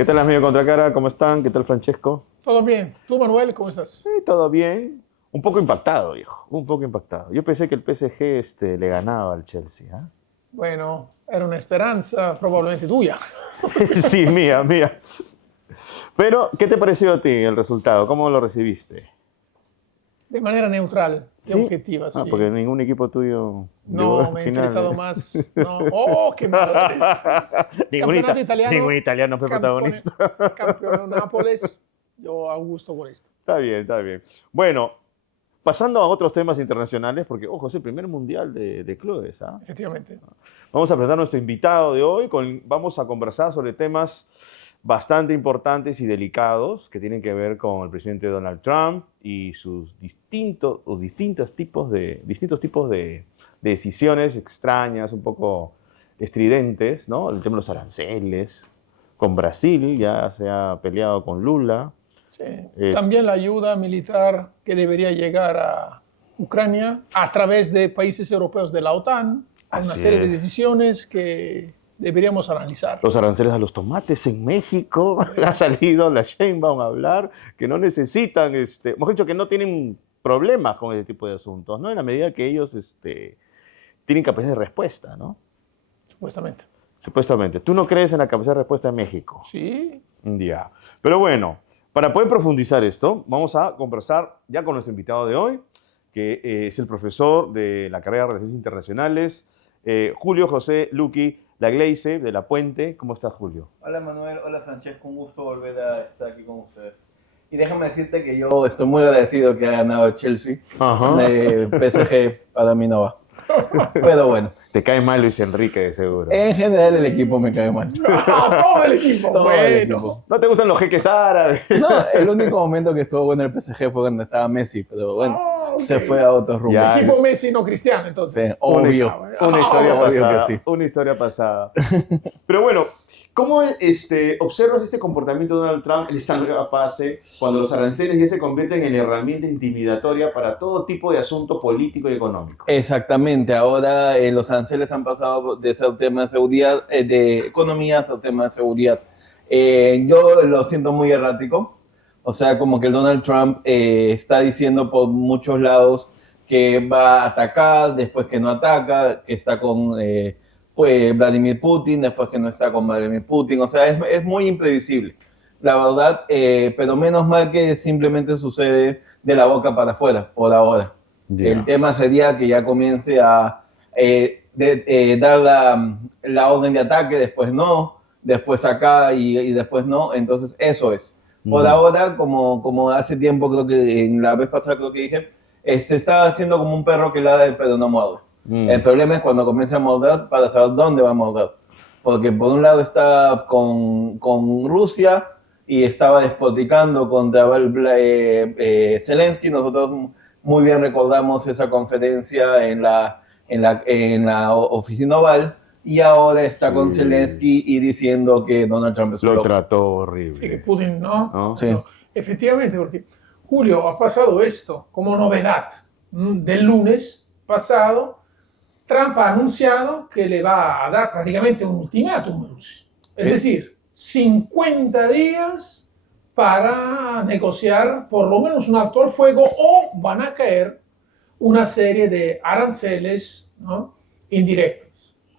¿Qué tal, amigo Contracara? ¿Cómo están? ¿Qué tal, Francesco? Todo bien. ¿Tú, Manuel, cómo estás? Sí, todo bien. Un poco impactado, viejo. Un poco impactado. Yo pensé que el PSG le ganaba al Chelsea. ¿Ah? Bueno, era una esperanza probablemente tuya. Sí, mía, mía. Pero, ¿qué te pareció a ti el resultado? ¿Cómo lo recibiste? De manera neutral y ¿Sí? objetiva, Ah, sí. porque ningún equipo tuyo llegó No, al me ha final. interesado más. No. ¡Oh, qué malo eres! ningún, Campeonato ningún italiano, italiano fue protagonista. campeón Nápoles. Yo a gusto por esto. Está bien, está bien. Bueno, pasando a otros temas internacionales, porque, ojo, es el primer mundial de clubes. ¿Ah? Efectivamente. Vamos a presentar a nuestro invitado de hoy. Vamos a conversar sobre temas bastante importantes y delicados que tienen que ver con el presidente Donald Trump y sus distintos tipos de decisiones extrañas, un poco estridentes, ¿no? El tema de los aranceles, con Brasil, ya se ha peleado con Lula. Sí. También la ayuda militar que debería llegar a Ucrania a través de países europeos de la OTAN. Hay una Así serie de es. decisiones que deberíamos analizar. Los aranceles a los tomates en México, ha salido la Sheinbaum a hablar, que no necesitan, hemos dicho que no tienen problemas con ese tipo de asuntos, ¿no? En la medida que ellos tienen capacidad de respuesta, ¿no? Supuestamente. Supuestamente. ¿Tú no crees en la capacidad de respuesta de México? Sí. Ya. Pero bueno, para poder profundizar esto, vamos a conversar ya con nuestro invitado de hoy, que es el profesor de la carrera de Relaciones Internacionales, Julio José Luqui Lagleize, de La Puente. ¿Cómo estás, Julio? Hola Manuel, hola Francesco, un gusto volver a estar aquí con ustedes. Y déjame decirte que yo estoy muy agradecido que ha ganado Chelsea. Ajá. PSG para mí no va. Pero bueno. Te cae mal Luis Enrique, de seguro. En general el equipo me cae mal. Todo el equipo. Todo bueno. el equipo. ¿No te gustan los jeques árabes? No, el único momento que estuvo bueno el PSG fue cuando estaba Messi, pero bueno, Okay. se fue a otros rumbos. Ya. Equipo Messi, no Cristiano, entonces. Sí, obvio. Una historia obvio pasada. que sí. Una historia pasada. Pero bueno, ¿cómo observas este comportamiento de Donald Trump, el esta nueva fase, cuando los aranceles ya se convierten en herramienta intimidatoria para todo tipo de asunto político y económico? Exactamente, ahora los aranceles han pasado de ser tema de seguridad, de economía a ser tema de seguridad. Yo lo siento muy errático, o sea, como que Donald Trump está diciendo por muchos lados que va a atacar, después que no ataca, que está con pues, Vladimir Putin, después que no está con Vladimir Putin, o sea, es muy imprevisible, la verdad, pero menos mal que simplemente sucede de la boca para afuera, por ahora. Yeah. El tema sería que ya comience a dar la orden de ataque, después no, después acá y después no. Entonces, eso es. Por ahora, como hace tiempo, creo que en la vez pasada creo que dije, se está haciendo como un perro que ladra pero no muerde. El problema es cuando comienza a morder para saber dónde va a morder. Porque por un lado está con Rusia y estaba despoticando contra Zelensky. Nosotros muy bien recordamos esa conferencia en la oficina oval y ahora está Sí. con Zelensky y diciendo que Donald Trump es un Lo loco. trató horrible. Sí, que Putin, ¿no? ¿No? Sí. No, efectivamente, porque Julio, ha pasado esto como novedad. Del lunes pasado, Trump ha anunciado que le va a dar prácticamente un ultimátum a Rusia. Es decir, 50 días para negociar por lo menos un alto al fuego o van a caer una serie de aranceles, ¿no?, indirectos.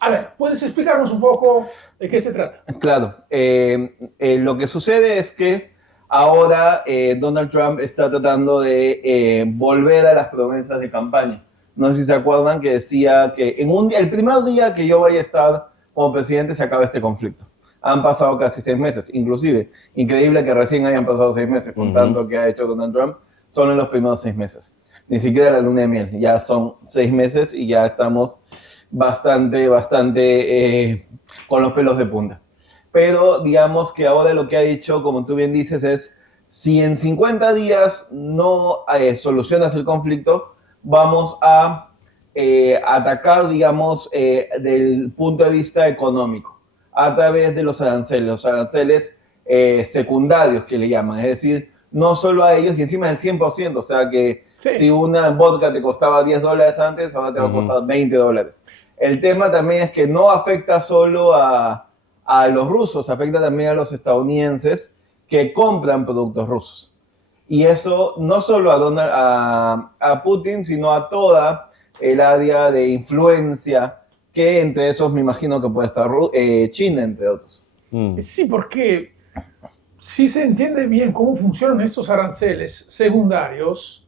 A ver, ¿puedes explicarnos un poco de qué se trata? Claro, lo que sucede es que ahora Donald Trump está tratando de volver a las promesas de campaña. No sé si se acuerdan que decía que el primer día que yo vaya a estar como presidente se acaba este conflicto. Han pasado casi 6 meses, inclusive. Increíble que recién hayan pasado 6 meses, con tanto que ha hecho Donald Trump, solo en los primeros 6 meses. Ni siquiera la luna de miel, ya son 6 meses y ya estamos bastante con los pelos de punta. Pero digamos que ahora lo que ha dicho, como tú bien dices, es si en 50 días no solucionas el conflicto, vamos a atacar, digamos, del punto de vista económico, a través de los aranceles secundarios que le llaman, es decir, no solo a ellos y encima del 100%, o sea que Sí. si una vodka te costaba $10 antes, ahora te va a costar $20. El tema también es que no afecta solo a a los rusos, afecta también a los estadounidenses que compran productos rusos. Y eso no solo a Putin, sino a toda el área de influencia, que entre esos me imagino que puede estar China, entre otros. Sí, porque si se entiende bien cómo funcionan estos aranceles secundarios,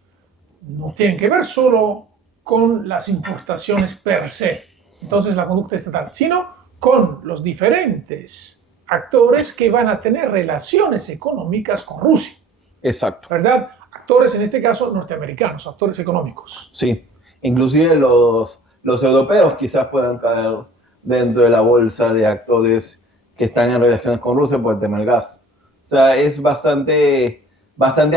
no tienen que ver solo con las importaciones per se, entonces la conducta estatal, sino con los diferentes actores que van a tener relaciones económicas con Rusia. Exacto. ¿Verdad? Actores, en este caso, norteamericanos, actores económicos. Sí, inclusive los europeos quizás puedan caer dentro de la bolsa de actores que están en relaciones con Rusia por el tema del gas. O sea, es bastante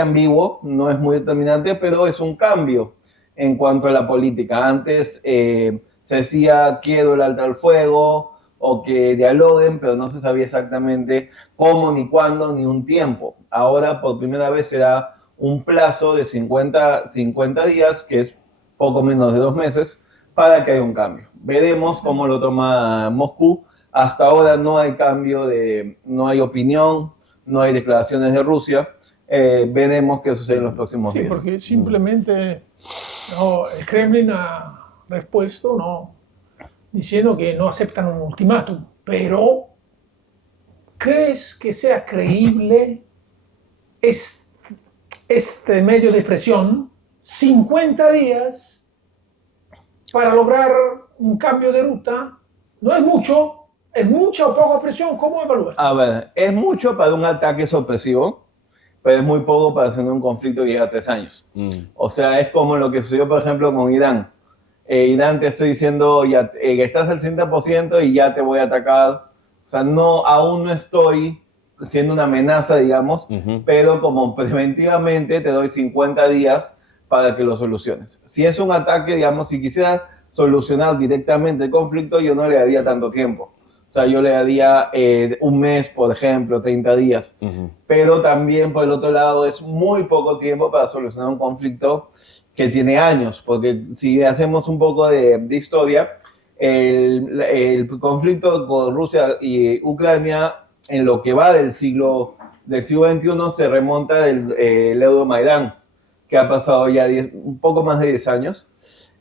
ambiguo, no es muy determinante, pero es un cambio en cuanto a la política. Antes se decía quiero el alto al fuego o que dialoguen, pero no se sabía exactamente cómo, ni cuándo, ni un tiempo. Ahora por primera vez se da un plazo de 50 días, que es poco menos de 2 meses, para que haya un cambio. Veremos cómo lo toma Moscú. Hasta ahora no hay cambio, no hay opinión, no hay declaraciones de Rusia. Veremos qué sucede en los próximos días. Sí, porque simplemente el Kremlin ha respuesto diciendo que no aceptan un ultimátum. Pero, ¿crees que sea creíble este medio de presión? 50 días para lograr un cambio de ruta. No es mucho. ¿Es mucha o poca presión? ¿Cómo evalúas? A ver, es mucho para un ataque sorpresivo, pero es muy poco para hacer un conflicto que llega a 3 años. O sea, es como lo que sucedió, por ejemplo, con Irán. Irán te estoy diciendo, ya, que estás al 100% y ya te voy a atacar. O sea, aún no estoy siendo una amenaza, digamos, pero como preventivamente te doy 50 días para que lo soluciones. Si es un ataque, digamos, si quisieras solucionar directamente el conflicto, yo no le daría tanto tiempo. O sea, yo le daría 1 mes, por ejemplo, 30 días. Pero también, por el otro lado, es muy poco tiempo para solucionar un conflicto que tiene años. Porque si hacemos un poco de historia, el conflicto con Rusia y Ucrania, en lo que va del siglo XXI, se remonta del Euromaidán, que ha pasado ya un poco más de 10 años.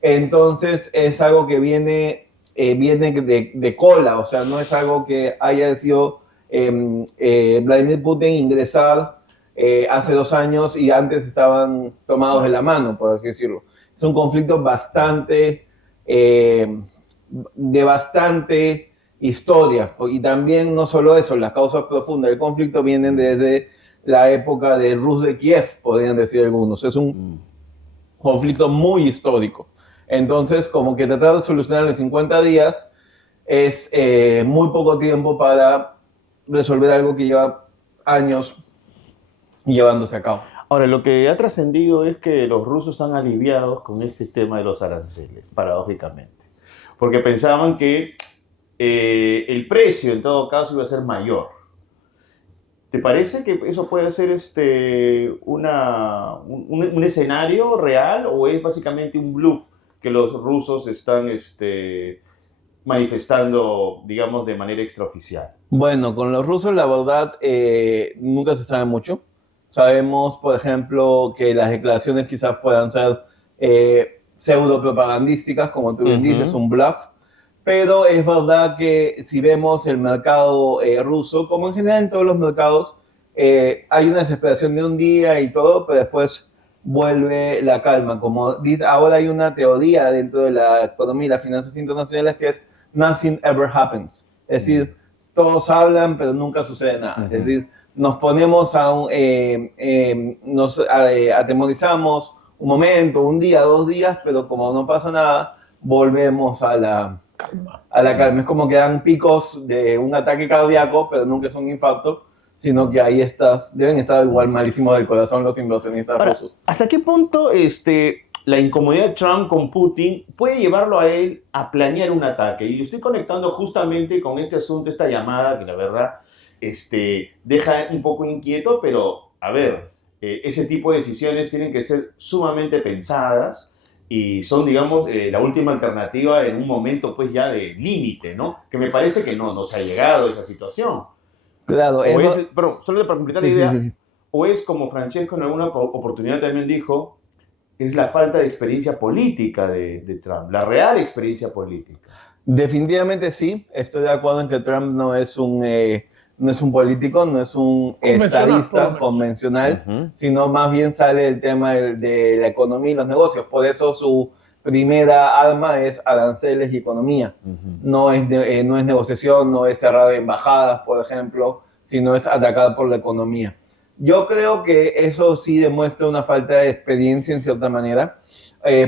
Entonces, es algo que viene de cola, o sea, no es algo que haya sido Vladimir Putin ingresar hace 2 años y antes estaban tomados de la mano, por así decirlo. Es un conflicto de bastante historia, y también no solo eso, las causas profundas del conflicto vienen desde la época del Rus de Kiev, podrían decir algunos. Es un conflicto muy histórico. Entonces, como que tratar de solucionarlo en 50 días es muy poco tiempo para resolver algo que lleva años llevándose a cabo. Ahora, lo que ha trascendido es que los rusos están aliviados con este tema de los aranceles, paradójicamente. Porque pensaban que el precio, en todo caso, iba a ser mayor. ¿Te parece que eso puede ser un escenario real o es básicamente un bluff que los rusos están manifestando, digamos, de manera extraoficial? Bueno, con los rusos la verdad nunca se sabe mucho. Sabemos, por ejemplo, que las declaraciones quizás puedan ser pseudo-propagandísticas, como tú bien dices, un bluff. Pero es verdad que si vemos el mercado ruso, como en general en todos los mercados, hay una desesperación de un día y todo, pero después vuelve la calma. Como dice, ahora hay una teoría dentro de la economía y las finanzas internacionales que es nothing ever happens. Es decir, todos hablan, pero nunca sucede nada. Es decir, nos ponemos nos atemorizamos un momento, un día, 2 días, pero como no pasa nada, volvemos a la calma. Es como que dan picos de un ataque cardíaco, pero nunca es un infarto, sino que ahí deben estar igual malísimos del corazón los inversionistas rusos. ¿Hasta qué punto la incomodidad de Trump con Putin puede llevarlo a él a planear un ataque? Y lo estoy conectando justamente con este asunto, esta llamada, que la verdad deja un poco inquieto, pero a ver, ese tipo de decisiones tienen que ser sumamente pensadas y son, digamos, la última alternativa en un momento pues ya de límite, ¿no? Que me parece que no se ha llegado a esa situación. Claro, Pero solo para completar sí, la idea, sí, sí. o es como Francesco en alguna oportunidad también dijo, es la falta de experiencia política de Trump, la real experiencia política. Definitivamente sí, estoy de acuerdo en que Trump no es un político, no es un Convencional, por lo estadista menos. convencional, sino más bien sale el tema de la economía y los negocios. Por eso su primera arma es aranceles y economía. No es negociación, no es cerrar embajadas, por ejemplo, sino es atacar por la economía. Yo creo que eso sí demuestra una falta de experiencia en cierta manera.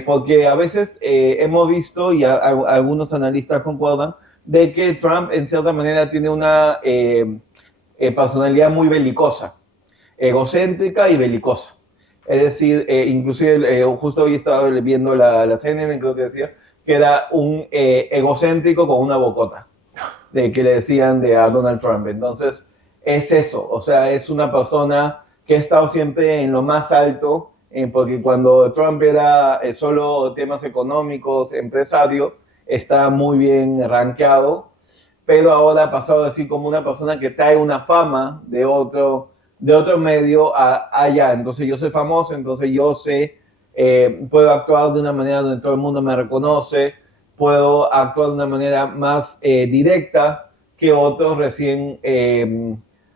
Porque a veces hemos visto, y algunos analistas concuerdan, de que Trump en cierta manera tiene una personalidad muy belicosa, egocéntrica y belicosa. Es decir, inclusive justo hoy estaba viendo la CNN, creo que decía, que era un egocéntrico con una bocota, de que le decían a Donald Trump. Entonces, es eso, o sea, es una persona que ha estado siempre en lo más alto, porque cuando Trump era solo temas económicos, empresario, está muy bien rankeado, pero ahora ha pasado así como una persona que trae una fama de otro medio allá. Entonces yo soy famoso, entonces yo sé, puedo actuar de una manera donde todo el mundo me reconoce, puedo actuar de una manera más directa que otros recién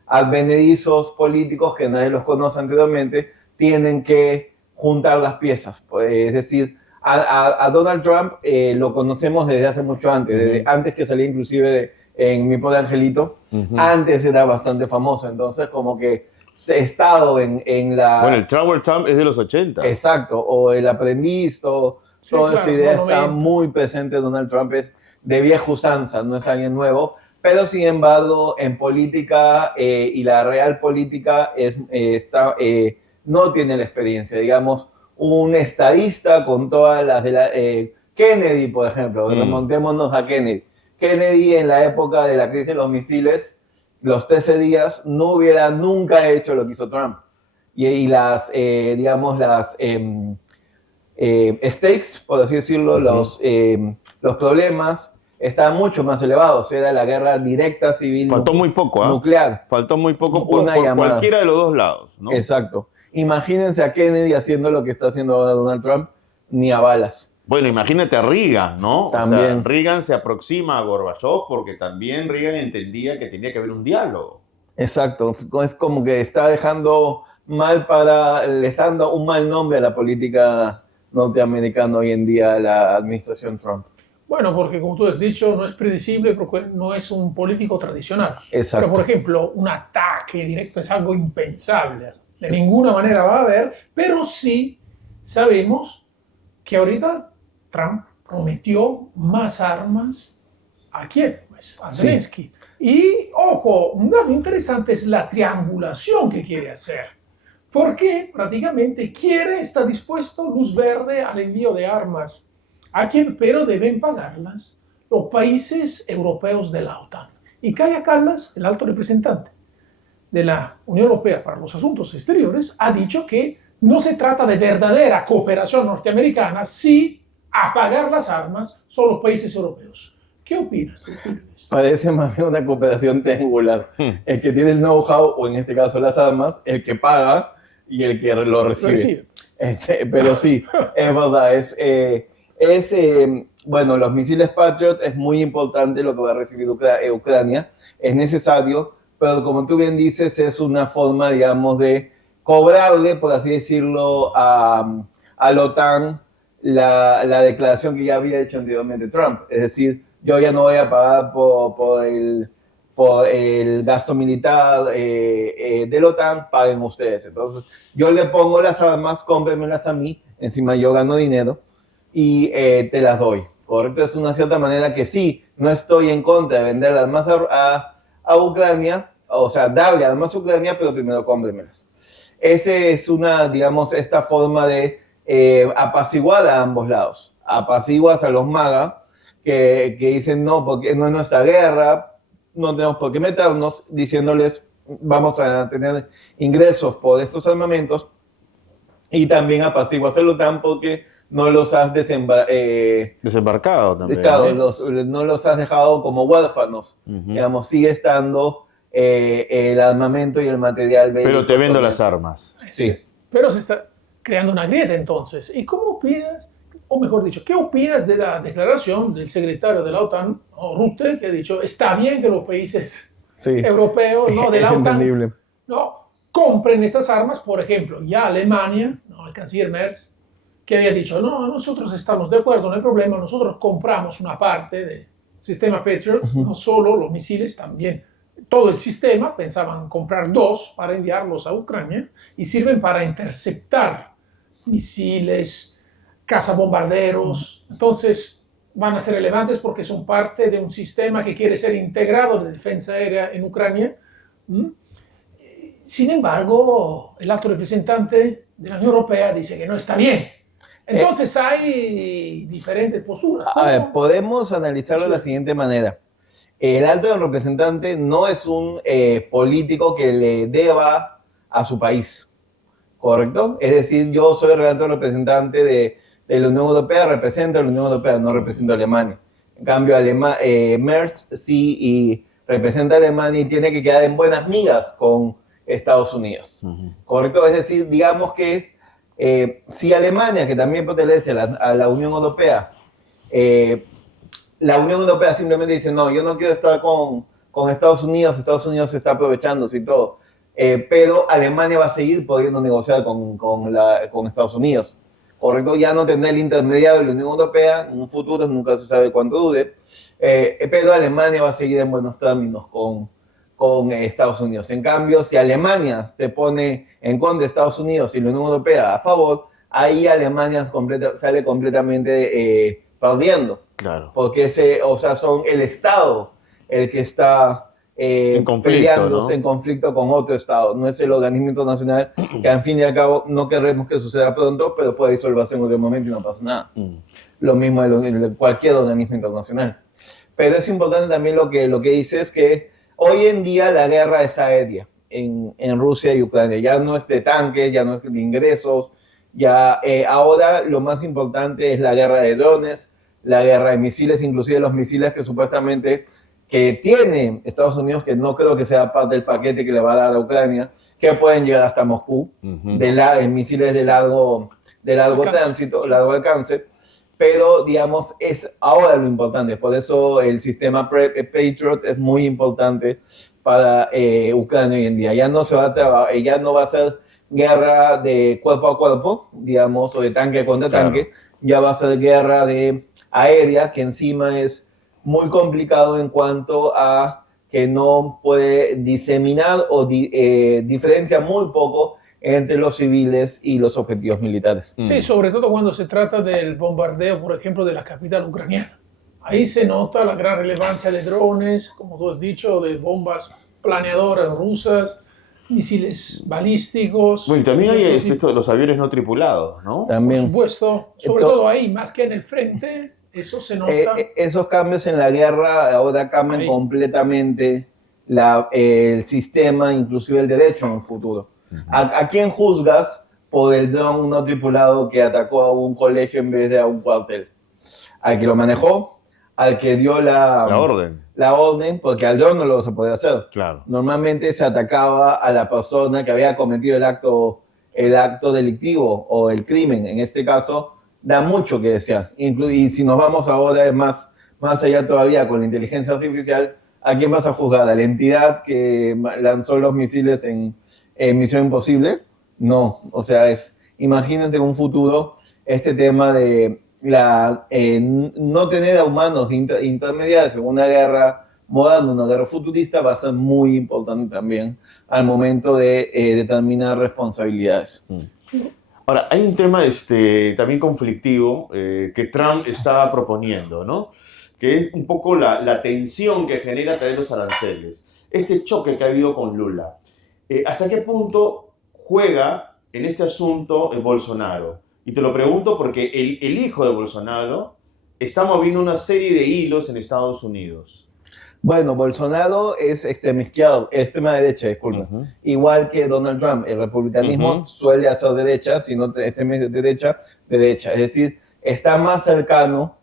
advenedizos políticos que nadie los conoce anteriormente, tienen que juntar las piezas. Es decir, a Donald Trump lo conocemos desde hace mucho antes, desde antes que salía inclusive en Mi Pobre Angelito, antes era bastante famoso, entonces como que he estado en la... Bueno, el Tower Trump es de los 80. Exacto, o El Aprendiz, toda claro, esa idea no, está muy presente. Donald Trump es de vieja usanza, no es alguien nuevo, pero sin embargo en política y la real política no tiene la experiencia, digamos, un estadista con todas las de la... Kennedy, por ejemplo, remontémonos a Kennedy. Kennedy en la época de la crisis de los misiles, los 13 días, no hubiera nunca hecho lo que hizo Trump. Y las, digamos, las stakes, por así decirlo, los problemas estaban mucho más elevados. Era la guerra directa civil Faltó muy poco, nuclear. Faltó muy poco por llamada. Cualquiera de los dos lados, ¿no? Exacto. Imagínense a Kennedy haciendo lo que está haciendo ahora Donald Trump, ni a balas. Bueno, imagínate a Reagan, ¿no? También. O sea, Reagan se aproxima a Gorbachev porque también Reagan entendía que tenía que haber un diálogo. Exacto. Es como que está dejando le está dando un mal nombre a la política norteamericana hoy en día, la administración Trump. Bueno, porque como tú has dicho, no es predecible porque no es un político tradicional. Exacto. Pero, por ejemplo, un ataque directo es algo impensable. De ninguna manera va a haber, pero sí sabemos que ahorita Trump prometió más armas a Kiev, pues, a Zelensky. Sí. Y, ojo, un dato interesante es la triangulación que quiere hacer. Porque prácticamente está dispuesto luz verde al envío de armas a Kiev, pero deben pagarlas los países europeos de la OTAN. Y Kaja Kallas, el alto representante de la Unión Europea para los Asuntos Exteriores, ha dicho que no se trata de verdadera cooperación norteamericana si a pagar las armas son los países europeos. ¿Qué opinas tú? Parece más bien una cooperación triangular. El que tiene el know-how, o en este caso las armas, el que paga y el que lo recibe. Pero sí, es verdad. Bueno, los misiles Patriot es muy importante lo que va a recibir Ucrania. Es necesario, pero como tú bien dices, es una forma, digamos, de cobrarle, por así decirlo, a la OTAN la declaración que ya había hecho anteriormente Trump. Es decir, yo ya no voy a pagar por el gasto militar de la OTAN, paguen ustedes. Entonces, yo le pongo las armas, cómprenmelas a mí, encima yo gano dinero y te las doy. ¿Correcto? Es una cierta manera que sí, no estoy en contra de vender armas a Ucrania, o sea, darle armas a Ucrania, pero primero cómprenmelas. Esa es digamos, esta forma de apaciguar a ambos lados. Apaciguas a los MAGA, que dicen no, porque no es nuestra guerra, no tenemos por qué meternos, diciéndoles vamos a tener ingresos por estos armamentos, y también apaciguas a la OTAN porque no los has Desembarcado también. claro, ¿No? no los has dejado como huérfanos. Ujú. Digamos, sigue estando el armamento y el material bélico Pero te vendo las estadounidense. armas. Sí. Pero se está creando una grieta entonces. ¿Y cómo opinas, o mejor dicho, qué opinas de la declaración del secretario de la OTAN, o Rutte, que ha dicho, está bien que los países Sí. europeos, no, de la Es OTAN, entendible. no, compren estas armas? Por ejemplo, ya Alemania, ¿no?, el canciller Merz, que había dicho, no, nosotros estamos de acuerdo, no hay problema, nosotros compramos una parte del sistema Patriot, no solo los misiles, también todo el sistema. Pensaban comprar 2 para enviarlos a Ucrania, y sirven para interceptar misiles, cazabombarderos. Entonces van a ser relevantes porque son parte de un sistema que quiere ser integrado de defensa aérea en Ucrania. Sin embargo, el alto representante de la Unión Europea dice que no está bien. Entonces hay diferentes posturas. A ver, podemos analizarlo de la siguiente manera. El alto representante no es un político que le deba a su país, ¿correcto? Es decir, yo soy el alto representante de la Unión Europea, represento a la Unión Europea, no represento a Alemania. En cambio, Merz sí y representa a Alemania y tiene que quedar en buenas migas con Estados Unidos, ¿correcto? Es decir, digamos que si Alemania, que también pertenece a la Unión Europea, la Unión Europea simplemente dice, no, yo no quiero estar con Estados Unidos se está aprovechándose y todo, pero Alemania va a seguir pudiendo negociar con Estados Unidos, ¿correcto? Ya no tendrá el intermediario de la Unión Europea, en un futuro, nunca se sabe cuánto dure, pero Alemania va a seguir en buenos términos con Estados Unidos. En cambio, si Alemania se pone en contra de Estados Unidos y la Unión Europea a favor, ahí Alemania sale completamente perdiendo. Claro. Porque son el Estado el que está peleándose, ¿no?, en conflicto con otro Estado. No es el organismo internacional que, al fin y al cabo, no queremos que suceda pronto, pero puede disolverse en cualquier momento y no pasa nada. Lo mismo de cualquier organismo internacional. Pero es importante también lo que dices, que hoy en día la guerra es aérea en Rusia y Ucrania. Ya no es de tanques, ya no es de ingresos. Ahora lo más importante es la guerra de drones, la guerra de misiles, inclusive los misiles que supuestamente que tiene Estados Unidos, que no creo que sea parte del paquete que le va a dar a Ucrania, que pueden llegar hasta Moscú, misiles de largo tránsito, largo alcance. Pero, digamos, es ahora lo importante. Por eso el sistema Patriot es muy importante para Ucrania hoy en día. Ya no va a ser guerra de cuerpo a cuerpo, digamos, o de tanque contra tanque. Ya va a ser guerra aérea, que encima es muy complicado en cuanto a que no puede diseminar o diferencia muy poco entre los civiles y los objetivos militares. Sí, sobre todo cuando se trata del bombardeo, por ejemplo, de la capital ucraniana. Ahí se nota la gran relevancia de drones, como tú has dicho, de bombas planeadoras rusas, misiles balísticos. Bueno, y también hay esto de los aviones no tripulados, ¿no? También. Por supuesto, sobre todo ahí, más que en el frente, eso se nota. Esos cambios en la guerra ahora cambian completamente el sistema, inclusive el derecho en el futuro. ¿A quién juzgas por el dron no tripulado que atacó a un colegio en vez de a un cuartel? ¿Al que lo manejó? ¿Al que dio la orden? La orden, porque al dron no lo se podía hacer. Claro. Normalmente se atacaba a la persona que había cometido el acto delictivo o el crimen. En este caso, da mucho que desear. Y si nos vamos ahora más allá todavía con la inteligencia artificial, ¿a quién vas a juzgar? ¿A la entidad que lanzó los misiles en Misión Imposible? No, o sea, imagínense en un futuro este tema de no tener a humanos intermediarios en una guerra moderna, una guerra futurista, va a ser muy importante también al momento de determinar responsabilidades. Ahora, hay un tema también conflictivo que Trump estaba proponiendo, ¿no? Que es un poco la tensión que genera a través de los aranceles. Este choque que ha habido con Lula. ¿Hasta qué punto juega en este asunto Bolsonaro? Y te lo pregunto porque el hijo de Bolsonaro está moviendo una serie de hilos en Estados Unidos. Bueno, Bolsonaro es extrema derecha, disculpa. Igual que Donald Trump. El republicanismo suele hacer derecha, si no extrema derecha. Es decir, está más cercano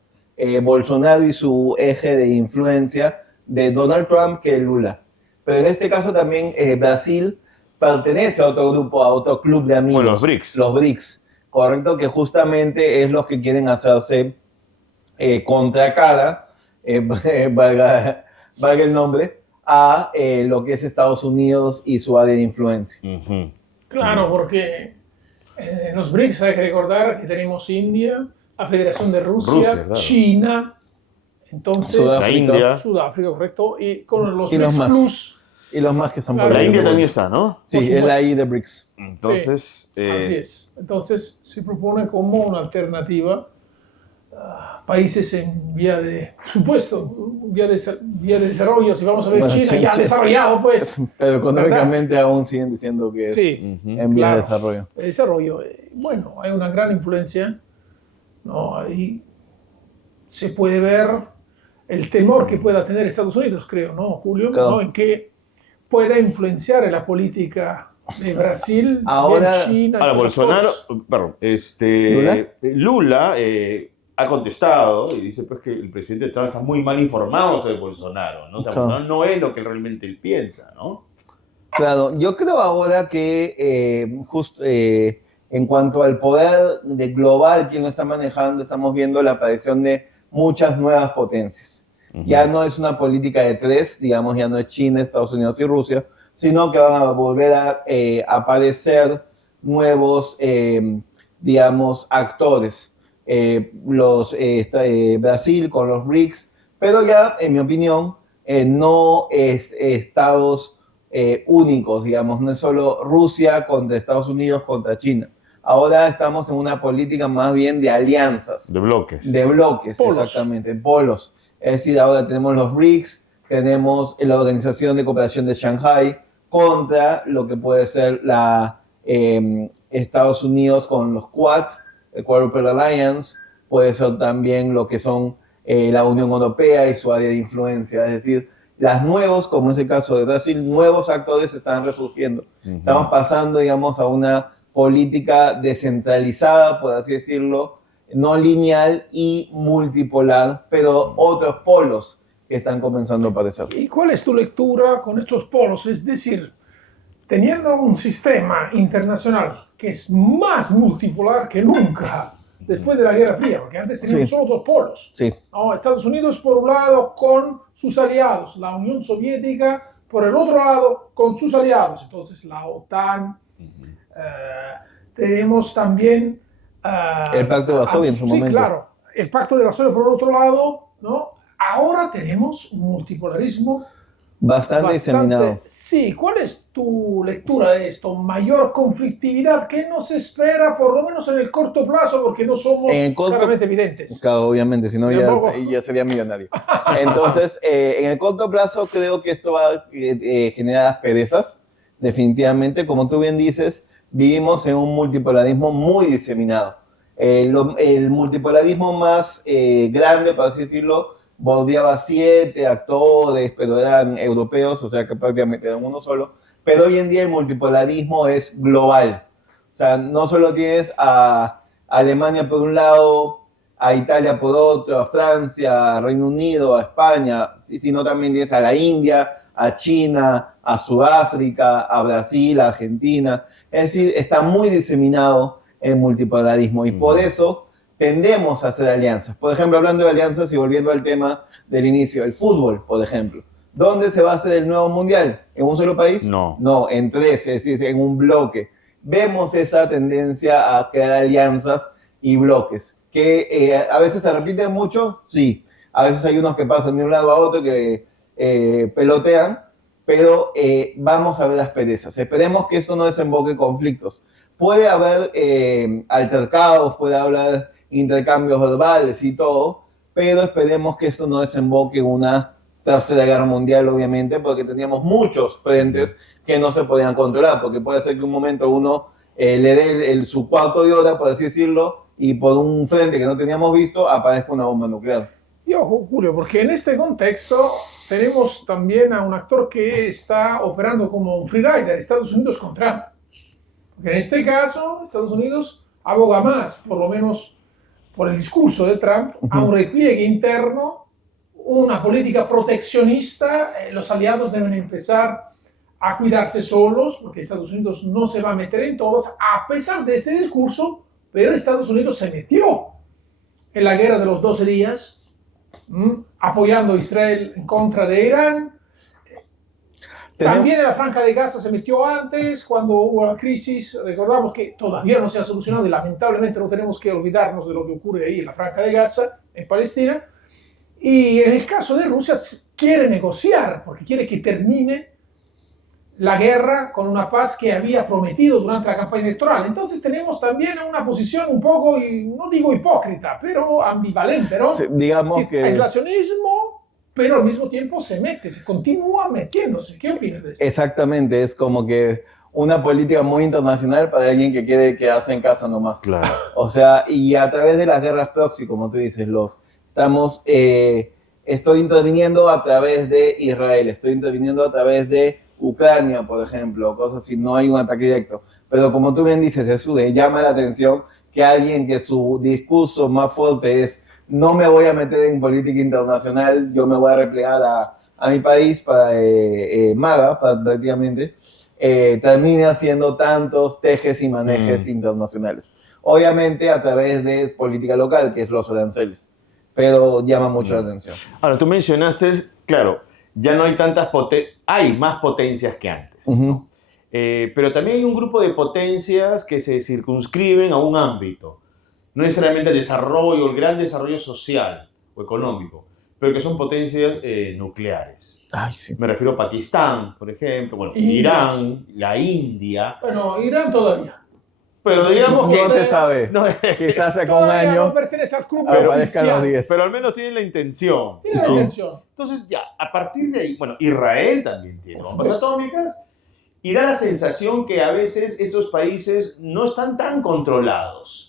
Bolsonaro y su eje de influencia de Donald Trump que Lula. Pero en este caso también Brasil pertenece a otro grupo, a otro club de amigos. Bueno, los BRICS. Los BRICS, correcto, que justamente es los que quieren hacerse contracara, valga el nombre, a lo que es Estados Unidos y su área de influencia. Ujú. Claro, porque en los BRICS hay que recordar que tenemos India, la Federación de Rusia, Claro. China, entonces Sudáfrica. La India. Sudáfrica, correcto, y con los Y los BRICS más. Plus. Y los más que están Claro. por La ahí. India ¿no? también está, ¿no? Sí, Por es la I de BRICS. Entonces, Así es. Entonces se propone como una alternativa a países en vía de, supuesto, vía de desarrollo. Si vamos a ver Bueno, China China, ya sí. desarrollado, pues Pero económicamente aún siguen diciendo que es sí, ujú. en vías claro. de desarrollo. El desarrollo. Bueno, hay una gran influencia, ¿no? Ahí se puede ver el temor que pueda tener Estados Unidos, creo, ¿no, Julio? Claro. ¿No? En que pueda influenciar en la política de Brasil, Ahora- de China. Ahora, y otros Bolsonaro, foros. perdón, ¿Lula? Lula ha contestado y dice pues, que el presidente Trump está muy mal informado sobre Bolsonaro, ¿no? O sea, Claro. Bolsonaro no es lo que realmente él piensa, ¿no? Claro, yo creo ahora que justo en cuanto al poder global, quien lo está manejando, estamos viendo la aparición de muchas nuevas potencias. Ya no es una política de tres, digamos, ya no es China, Estados Unidos y Rusia, sino que van a volver a aparecer nuevos, digamos, actores. Brasil con los BRICS, pero ya, en mi opinión, no estados únicos, digamos, no es solo Rusia contra Estados Unidos contra China. Ahora estamos en una política más bien de alianzas. De bloques. De bloques, Polos. exactamente, polos. Es decir, ahora tenemos los BRICS, tenemos la Organización de Cooperación de Shanghái contra lo que puede ser la Estados Unidos con los Quad, el Quadruple Alliance, puede ser también lo que son la Unión Europea y su área de influencia. Es decir, las nuevos, como es el caso de Brasil, nuevos actores están resurgiendo. Estamos pasando, digamos, a una política descentralizada, por así decirlo, no lineal y multipolar, pero otros polos que están comenzando a aparecer. ¿Y cuál es tu lectura con estos polos? Es decir, teniendo un sistema internacional que es más multipolar que nunca después de la Guerra Fría, porque antes teníamos Sí. solo dos polos. Sí, ¿No? Estados Unidos por un lado con sus aliados, la Unión Soviética por el otro lado con sus aliados, entonces la OTAN. Tenemos también el Pacto de Varsovia en su momento. Sí, claro, el Pacto de Varsovia por el otro lado, ¿no? Ahora tenemos un multipolarismo bastante diseminado. Sí, ¿cuál es tu lectura de esto? ¿Mayor conflictividad? ¿Qué nos espera, por lo menos en el corto plazo? Porque no somos En el corto- claramente evidentes. Claro, obviamente, si no Tampoco. ya sería millonario. Entonces, en el corto plazo creo que esto va a generar asperezas, definitivamente. Como tú bien dices, vivimos en un multipolarismo muy diseminado. El multipolarismo más grande, por así decirlo, bordeaba 7 actores, pero eran europeos, o sea que prácticamente eran uno solo. Pero hoy en día el multipolarismo es global. O sea, no solo tienes a Alemania por un lado, a Italia por otro, a Francia, a Reino Unido, a España, sino también tienes a la India, a China, a Sudáfrica, a Brasil, a Argentina. Es decir, está muy diseminado el multipolarismo y por eso tendemos a hacer alianzas. Por ejemplo, hablando de alianzas y volviendo al tema del inicio, el fútbol, por ejemplo. ¿Dónde se va a hacer el nuevo mundial? ¿En un solo país? No. No, en 3, es decir, en un bloque. Vemos esa tendencia a crear alianzas y bloques, que a veces se repiten mucho, sí. A veces hay unos que pasan de un lado a otro que pelotean, pero vamos a ver las perezas. Esperemos que esto no desemboque en conflictos. Puede haber altercados, puede haber intercambios verbales y todo, pero esperemos que esto no desemboque en una tercera guerra mundial, obviamente, porque teníamos muchos frentes que no se podían controlar, porque puede ser que un momento uno le dé su cuarto de hora, por así decirlo, y por un frente que no teníamos visto aparezca una bomba nuclear. Y ojo, Julio, porque en este contexto tenemos también a un actor que está operando como un freerider, Estados Unidos con Trump. Porque en este caso, Estados Unidos aboga más, por lo menos por el discurso de Trump, a un repliegue interno, una política proteccionista. Los aliados deben empezar a cuidarse solos, porque Estados Unidos no se va a meter en todas, a pesar de este discurso, pero Estados Unidos se metió en la guerra de los 12 días, apoyando a Israel en contra de Irán. También en la Franja de Gaza se metió antes, cuando hubo la crisis. Recordamos que todavía no se ha solucionado y lamentablemente no tenemos que olvidarnos de lo que ocurre ahí en la Franja de Gaza, en Palestina. Y en el caso de Rusia quiere negociar, porque quiere que termine la guerra con una paz que había prometido durante la campaña electoral. Entonces tenemos también una posición un poco, no digo hipócrita, pero ambivalente, ¿no? Sí, digamos que... aislacionismo, pero al mismo tiempo se continúa metiéndose. ¿Qué opinas de eso? Exactamente, es como que una política muy internacional para alguien que quiere quedarse en casa nomás. Claro. O sea, y a través de las guerras proxy, como tú dices, estoy interviniendo a través de Israel, estoy interviniendo a través de Ucrania, por ejemplo, cosas así, no hay un ataque directo. Pero como tú bien dices, eso le llama la atención que alguien que su discurso más fuerte es no me voy a meter en política internacional, yo me voy a replegar a mi país para MAGA, prácticamente, termine haciendo tantos tejes y manejes internacionales. Obviamente a través de política local, que es los aranceles, pero llama mucho la atención. Ahora, tú mencionaste, claro, ya no hay tantas hay más potencias que antes, ¿no? Pero también hay un grupo de potencias que se circunscriben a un ámbito. No necesariamente el desarrollo, el gran desarrollo social o económico, pero que son potencias nucleares. Ay, sí. Me refiero a Pakistán, por ejemplo, bueno, Irán, la India. Bueno, Irán todavía. Pero digamos que... No se sabe. No, quizás hace un año no pertenece al club, aparezcan los 10. Pero al menos tienen la intención. Tiene la intención. Entonces, ya, a partir de ahí, bueno, Israel también tiene bombas atómicas y da la sensación que a veces estos países no están tan controlados.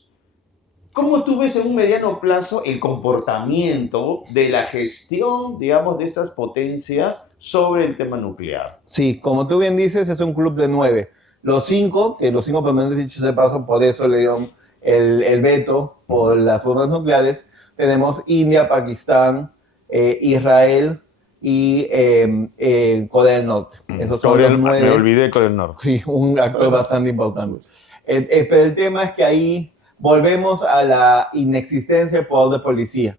¿Cómo tú ves en un mediano plazo el comportamiento de la gestión, digamos, de estas potencias sobre el tema nuclear? Sí, como tú bien dices, es un club de 9. Los 5 permanentes, dicho de paso, por eso le dieron el veto por las bombas nucleares. Tenemos India, Pakistán, Israel y Corea del Norte. Esos son los 9. Me olvidé de Corea del Norte. Sí, un actor bastante importante. Pero el tema es que ahí volvemos a la inexistencia del poder de policía.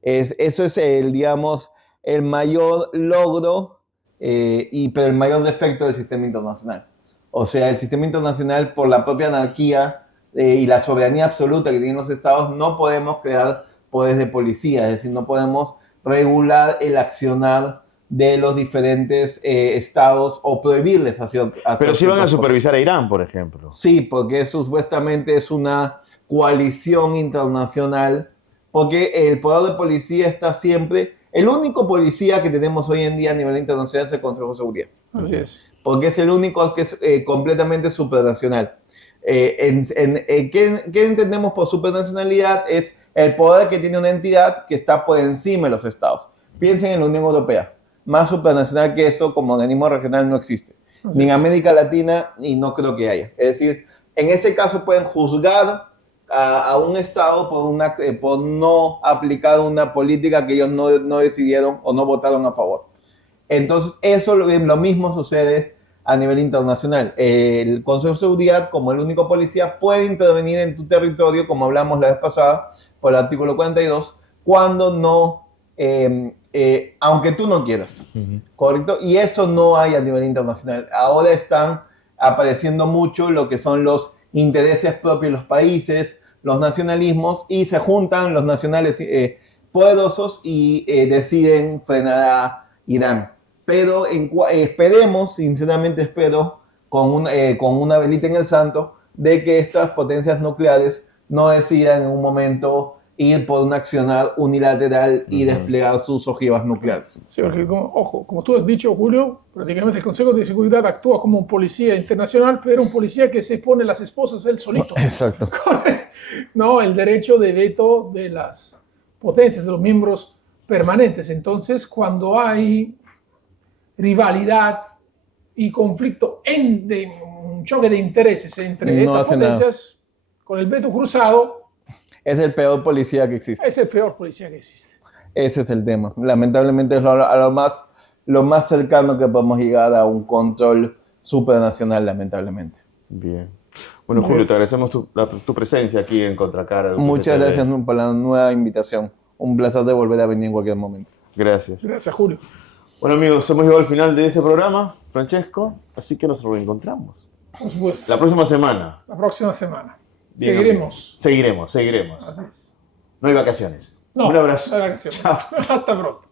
Eso es digamos, el mayor logro, pero el mayor defecto del sistema internacional. O sea, el sistema internacional, por la propia anarquía y la soberanía absoluta que tienen los estados, no podemos crear poderes de policía, es decir, no podemos regular el accionar de los diferentes estados o prohibirles hacer Pero sí van a supervisar a Irán, por ejemplo. Sí, porque eso supuestamente es una coalición internacional, porque el poder de policía está siempre... El único policía que tenemos hoy en día a nivel internacional es el Consejo de Seguridad. Así es. Porque es el único que es completamente supranacional. ¿Qué entendemos por supranacionalidad? Es el poder que tiene una entidad que está por encima de los estados. Piensen en la Unión Europea. Más supranacional que eso como organismo regional no existe. Ni en América Latina, y no creo que haya. Es decir, en ese caso pueden juzgar a un estado por no aplicar una política que ellos no decidieron o no votaron a favor. Entonces, eso lo mismo sucede a nivel internacional. El Consejo de Seguridad, como el único policía, puede intervenir en tu territorio, como hablamos la vez pasada, por el artículo 42, cuando no, aunque tú no quieras, ¿correcto? Y eso no hay a nivel internacional. Ahora están apareciendo mucho lo que son los intereses propios de los países, los nacionalismos, y se juntan los nacionales poderosos y deciden frenar a Irán. Pero esperemos, sinceramente espero, con una velita en el santo, de que estas potencias nucleares no decidan en un momento ir por un accionar unilateral y desplegar sus ojivas nucleares. Sí, porque, como tú has dicho, Julio, prácticamente el Consejo de Seguridad actúa como un policía internacional, pero un policía que se pone las esposas él solito. Exacto. No, el derecho de veto de las potencias, de los miembros permanentes. Entonces, cuando hay rivalidad y conflicto, un choque de intereses entre estas potencias, con el veto cruzado, Es el peor policía que existe. Es el peor policía que existe. Ese es el tema. Lamentablemente es lo más cercano que podemos llegar a un control supranacional, lamentablemente. Bien. Bueno, Julio, te agradecemos tu presencia aquí en Contracara. Muchas gracias por la nueva invitación. Un placer de volver a venir en cualquier momento. Gracias. Gracias, Julio. Bueno, amigos, hemos llegado al final de este programa, Francesco, así que nos reencontramos. Por supuesto. La próxima semana. La próxima semana. Bien, Seguiremos. amigos. Seguiremos. Así es. No hay vacaciones. No, Un abrazo. no hay vacaciones. Chao. Hasta pronto.